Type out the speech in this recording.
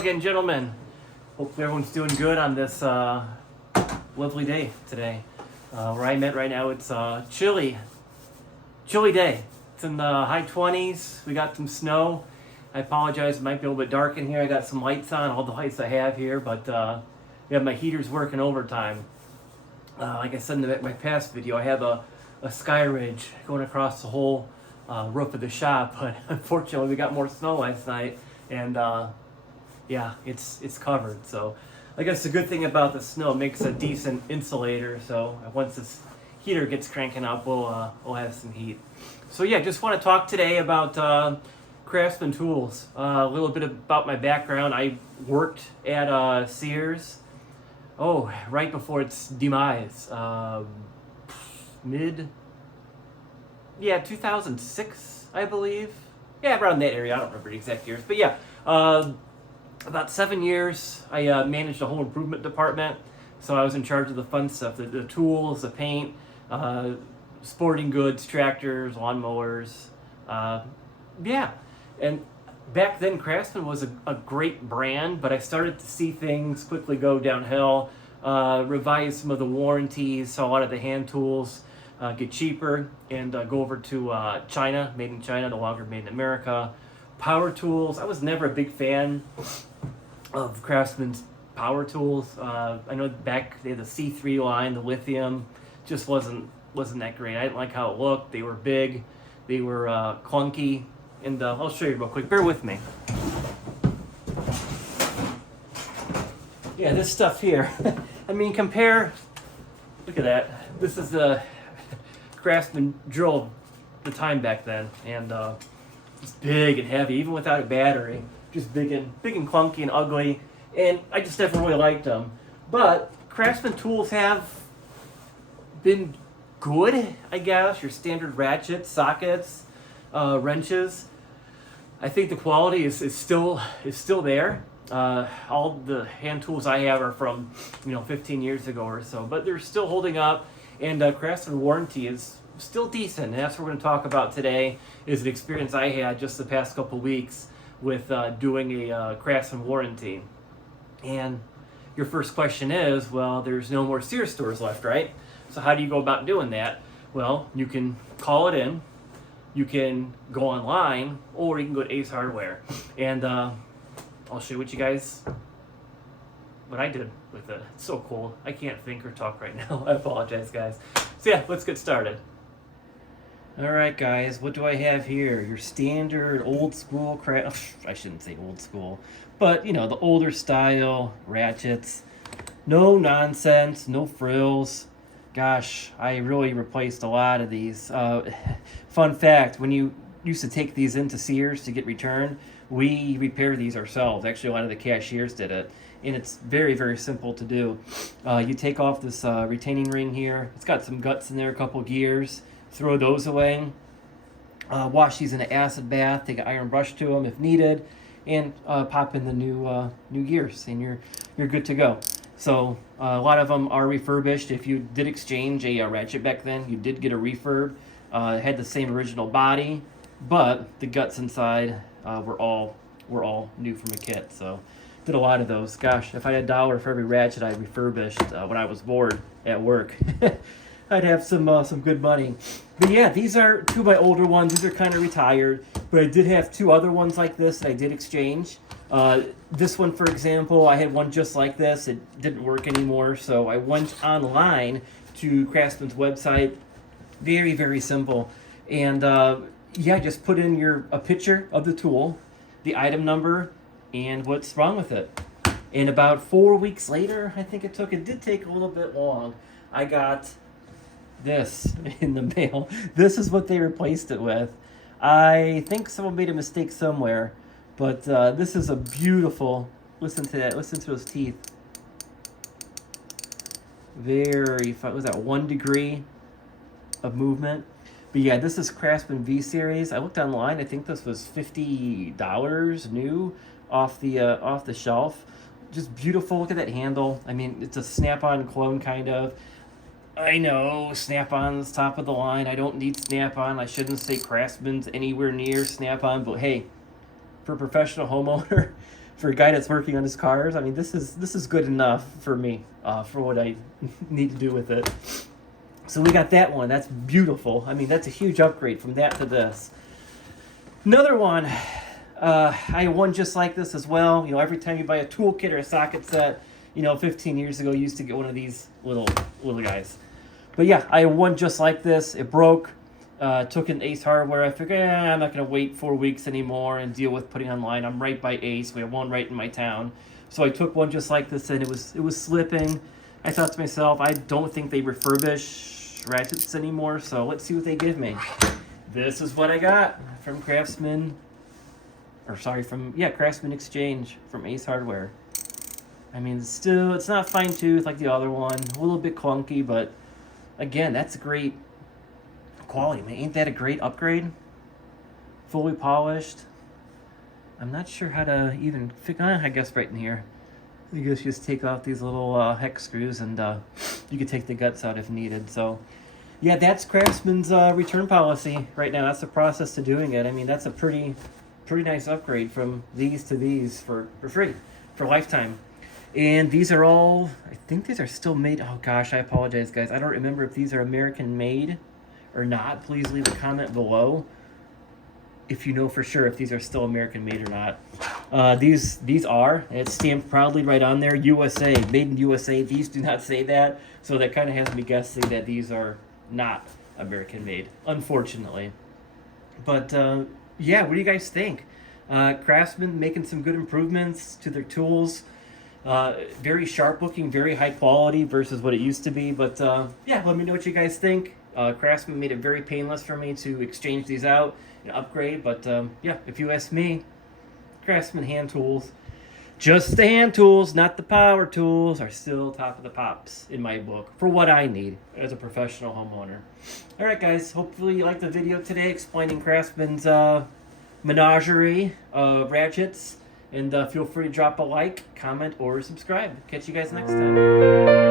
again, gentlemen. Hopefully everyone's doing good on this lovely day today. Where I'm at right now, it's chilly day. It's in the high 20s. We got some snow. I apologize, it might be a little bit dark in here. I got some lights on, all the lights I have here, but we have my heaters working overtime. Like I said in my past video, I have a sky ridge going across the whole roof of the shop, but unfortunately we got more snow last night, and yeah, it's covered. So I guess the good thing about the snow, it makes a decent insulator, so once this heater gets cranking up, we'll have some heat. So yeah, just want to talk today about Craftsman tools. A little bit about my background. I worked at Sears, right before its demise, 2006, I believe. Yeah, around that area. I don't remember the exact years, but yeah, about 7 years. I managed a home improvement department, so I was in charge of the fun stuff, the tools, the paint, sporting goods, tractors, lawnmowers. Yeah, and back then Craftsman was a great brand, but I started to see things quickly go downhill. Revise some of the warranties, so a lot of the hand tools get cheaper, and go over to China, made in China, no longer made in America. Power tools, I was never a big fan of Craftsman's power tools. I know back they had the C3 line, the lithium, just wasn't that great. I didn't like how it looked. They were big, they were clunky, and I'll show you real quick. Bear with me. Yeah, this stuff here. I mean, compare. Look at that. This is the Craftsman drill, the time back then, and it's big and heavy, even without a battery. Just big and clunky and ugly, and I just never really liked them. But Craftsman tools have been good, I guess. Your standard ratchets, sockets, wrenches. I think the quality is still there. All the hand tools I have are from 15 years ago or so, but they're still holding up, and Craftsman warranty is still decent, and that's what we're going to talk about today. Is an experience I had just the past couple weeks with doing a Craftsman warranty. And your first question is, well, there's no more Sears stores left, right? So how do you go about doing that? Well, you can call it in, you can go online, or you can go to Ace Hardware, and I'll show you what I did with it. It's so cool. I can't think or talk right now. I apologize, guys. So yeah, let's get started. All right, guys, what do I have here? Your standard old school I shouldn't say old school, but the older style ratchets. No nonsense, no frills. Gosh, I really replaced a lot of these. Fun fact, when you used to take these into Sears to get returned, we repair these ourselves. Actually, a lot of the cashiers did it, and it's very, very simple to do. You take off this retaining ring here. It's got some guts in there, a couple gears. Throw those away. Wash these in an acid bath. Take an iron brush to them if needed, and pop in the new gears, and you're good to go. So a lot of them are refurbished. If you did exchange a ratchet back then, you did get a refurb. It had the same original body, but the guts inside were all new from a kit. So did a lot of those. Gosh, if I had $1 for every ratchet I refurbished when I was bored at work, I'd have some good money. But yeah, these are two of my older ones. These are kind of retired, but I did have two other ones like this that I did exchange. This one, for example, I had one just like this. It didn't work anymore, so I went online to Craftsman's website. Very, very simple. And just put in a picture of the tool, the item number, and what's wrong with it. And about 4 weeks later, I think it did take a little bit long, I got this in the mail. This is what they replaced it with. I think someone made a mistake somewhere, but this is a beautiful, listen to that, listen to those teeth. Very fun. Was that 1 degree of movement? But yeah, this is Craftsman V Series. I looked online. I think this was $50 new off the shelf. Just beautiful. Look at that handle. I mean, it's a snap-on clone kind of. I know Snap-on's top of the line. I don't need Snap-on. I shouldn't say Craftsman's anywhere near Snap-on, but hey, for a professional homeowner, for a guy that's working on his cars, I mean, this is good enough for me, for what I need to do with it. So we got that one. That's beautiful. I mean, that's a huge upgrade from that to this. Another one, I have one just like this as well. You know, every time you buy a toolkit or a socket set, you know, 15 years ago, you used to get one of these little guys. But yeah, I have one just like this. It broke. Took in Ace Hardware. I figured, I'm not going to wait 4 weeks anymore and deal with putting online. I'm right by Ace. We have one right in my town. So I took one just like this, and it was slipping. I thought to myself, I don't think they refurbish ratchets anymore, so let's see what they give me. This is what I got from Craftsman Exchange from Ace Hardware. I mean, still, it's not fine-tooth like the other one. A little bit clunky, but again, that's great quality, man. Ain't that a great upgrade? Fully polished. I'm not sure how to even figure. I guess right in here. You just take off these little hex screws, and you can take the guts out if needed. So, yeah, that's Craftsman's return policy right now. That's the process to doing it. I mean, that's a pretty nice upgrade from these to these for free, for lifetime. And these are all, I think these are still made. Oh gosh, I apologize, guys. I don't remember if these are American made or not. Please leave a comment below if you know for sure if these are still American made or not. These are, and it's stamped proudly right on there, USA, made in USA. These do not say that, so that kind of has me guessing that these are not American made, unfortunately. But yeah, what do you guys think? Craftsman making some good improvements to their tools. Very sharp looking, very high quality versus what it used to be. But yeah, let me know what you guys think. Craftsman made it very painless for me to exchange these out and upgrade. But yeah, if you ask me, Craftsman hand tools, just the hand tools, not the power tools, are still top of the pops in my book for what I need as a professional homeowner. All right, guys, hopefully you liked the video today explaining Craftsman's menagerie of ratchets. And feel free to drop a like, comment, or subscribe. Catch you guys next time.